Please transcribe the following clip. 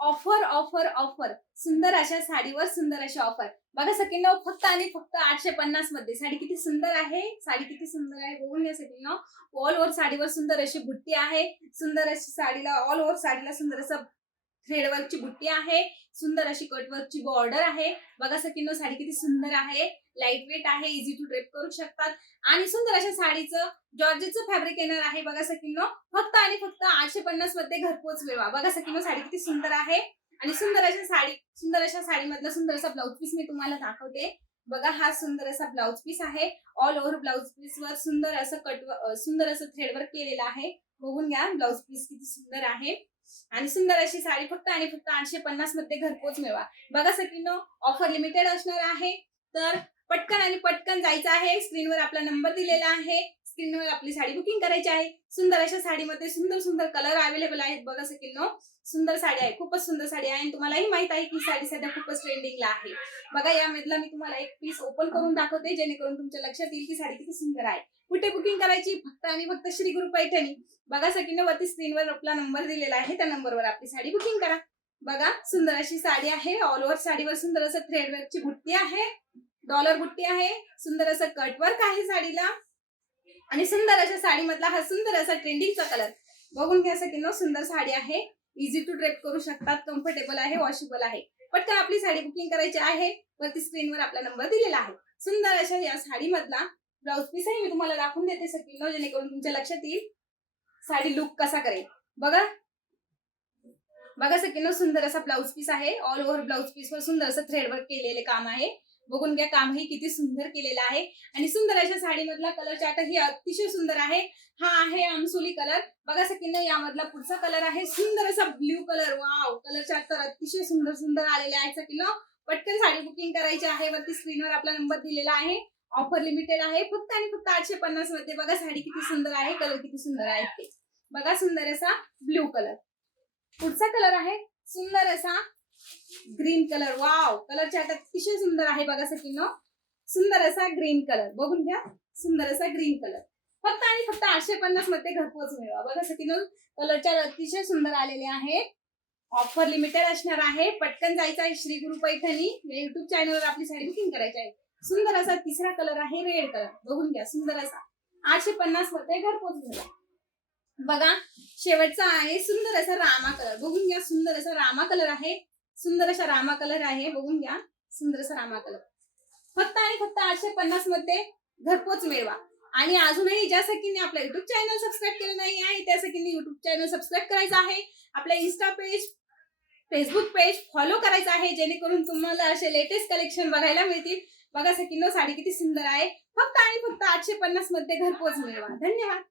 Offer offer offer, सुंदर अशा साडीवर सुंदर अशी ऑफर. बघा सखींनो, फक्त आणि फक्त 850 मध्ये साडी किती सुंदर आहे. साडी किती सुंदर आहे बघून घ्या सखींनो. ऑल ओव्हर साडीवर सुंदर अशी बुट्टी आहे. सुंदर अशी साडीला ऑल ओव्हर साडीला सुंदर असं थ्रेडवर्कची बुट्टी आहे. सुंदर अशी कटवर्कची बॉर्डर आहे. बघा सखींनो, साडी किती सुंदर आहे. लाईट वेट आहे, इझी टू ड्रेप करू शकतात. आणि सुंदर अशा साडीचं जॉर्जेटचं फॅब्रिक येणार आहे. बघा सखींनो, फक्त आणि फक्त 850 मध्ये घरपोच मिळवा. बघा सखींनो, साडी किती सुंदर आहे. आणि सुंदर अशा साडीमधला सुंदर असा ब्लाउज पीस मी तुम्हाला दाखवते. बघा, हा सुंदर असा ब्लाउज पीस आहे. ऑल ओव्हर ब्लाउज पीस वर सुंदर असं थ्रेडवर्क केलेलं आहे. बघून घ्या, ब्लाउज पीस किती सुंदर आहे. आणि सुंदर अशी साडी फक्त आणि फक्त 850 मध्ये घरपोच मिळवा. बघा सखींनो, ऑफर लिमिटेड असणार आहे. तर पटकन आणि पटकन जायचं आहे. स्क्रीनवर आपला नंबर दिलेला आहे. स्क्रीनवर आपली साडी बुकिंग करायची आहे. सुंदर अशा साडीमध्ये सुंदर सुंदर कलर अवेलेबल आहेत. बघा सखींनो, सुंदर साडी आहे, खूपच सुंदर साडी आहे. आणि तुम्हालाही माहित आहे की साडी सध्या खूपच ट्रेंडिंगला आहे. बघा, यामधला मी तुम्हाला एक पीस ओपन करून दाखवते, जेणेकरून तुमच्या लक्षात येईल की साडी किती सुंदर आहे. कुठे बुकिंग करायची? फक्त आणि फक्त श्री गुरु पैठणी. बघा सखींनो, वरती स्क्रीनवर आपला नंबर दिलेला आहे. त्या नंबरवर आपली साडी बुकिंग करा. बघा, सुंदर अशी साडी आहे. ऑल ओव्हर साडीवर सुंदर असं थ्रेडवर्कची बुट्टी आहे. डॉलर बुट्टी आहे. सुंदर असं कटवर्क आहे साडीला. आणि सुंदर अशा साडीमधला हा सुंदर असा ट्रेंडिंगचा कलर बघून घ्या सखींनो. सुंदर साडी आहे, इझी टू ड्रेप करू शकतात, कम्फर्टेबल आहे, वॉशेबल आहे. पटकन आपली साडी बुकिंग करायची आहे. वरती स्क्रीनवर आपला नंबर दिलेला आहे. सुंदर अशा या साडीमधला ब्लाउज पीस आहे, मी तुम्हाला दाखवून देते सखींनो, जेणेकरून तुमच्या लक्षात येईल साडी लुक कसा करेल. बघा बघा सखींनो, सुंदर असा ब्लाउज पीस आहे. ऑल ओव्हर ब्लाउज पीस वर सुंदर असं थ्रेडवर्क केलेले काम आहे. बघून घ्या, कामही किती सुंदर केलेलं आहे. आणि सुंदर अशा साडीमधला कलर चार्ट ही अतिशय सुंदर आहे. हा आहे आमसोली कलर. बघा सखींनो, यामधला पुढचा कलर आहे सुंदर असा blue colour. Wow, colour chart तर अतिशय सुंदर सुंदर आलेले आहे सखींनो. पटकन साडी बुकिंग करायची आहे. वरती स्क्रीनवर आपला नंबर दिलेला आहे. ऑफर लिमिटेड आहे, फक्त आणि फक्त 850 मध्ये. बघा साडी किती सुंदर आहे, कलर किती सुंदर आहे ते. बघा, सुंदर असा ब्ल्यू कलर. पुढचा कलर आहे सुंदर असा green colour. Wow, colour chart अतिशय सुंदर आहे. बघा सखींनो, सुंदर असा ग्रीन कलर. बघून घ्या, सुंदर असा ग्रीन कलर. फक्त आणि फक्त 850 मध्ये घरपोच मिळवा. बघा सखींनो, कलर चार्ट अतिशय सुंदर आलेले आहे. ऑफर लिमिटेड असणार आहे. पटकन जायचं आहे श्री गुरु पैठणी या युट्यूब चॅनलवर आपली साडी बुकिंग करायची आहे. सुंदर असा तिसरा कलर आहे रेड कलर. बघून घ्या, सुंदर असा 850 मध्ये घरपोच मिळवा. बघा, शेवटचा आहे सुंदर असा रामा कलर. बघून घ्या, सुंदर असा रामा कलर आहे. सुंदर असा रामा कलर आहे. बघून घ्या, सुंदर असा रामा कलर. फक्त आणि फक्त 850 मध्ये घरपोच मिळवा. आणि अजूनही ज्या सखींनी आपलं युट्यूब चॅनल सबस्क्राईब केलं नाही आहे, त्या सखींनी युट्यूब चॅनल सबस्क्राईब करायचं आहे. आपल्या Insta page, Facebook page follow करायचं आहे, जेणेकरून तुम्हाला असे लेटेस्ट कलेक्शन बघायला मिळतील. बघा सखींनो, साडी किती सुंदर आहे. फक्त आणि फक्त 850 मध्ये घरपोच मिळवा. धन्यवाद.